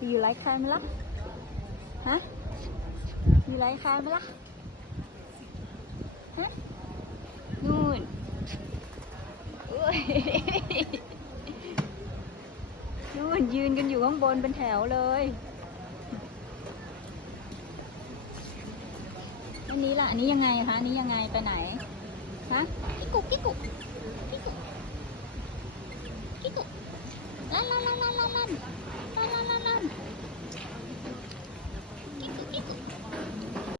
You like camera ฮะ You like camera ฮะนู่นอุ๊ยนู่นยืนกันอยู่ข้างบนเป็นแถวเลยอันนี้ล่ะอันนี้ยังไงคะอันนี้ยังไงไปไหนฮะกิ๊กกุ๊กกิ๊กกุ๊กกิ๊กกุ๊กกิ๊กกุ๊กลันลันลันลันลัน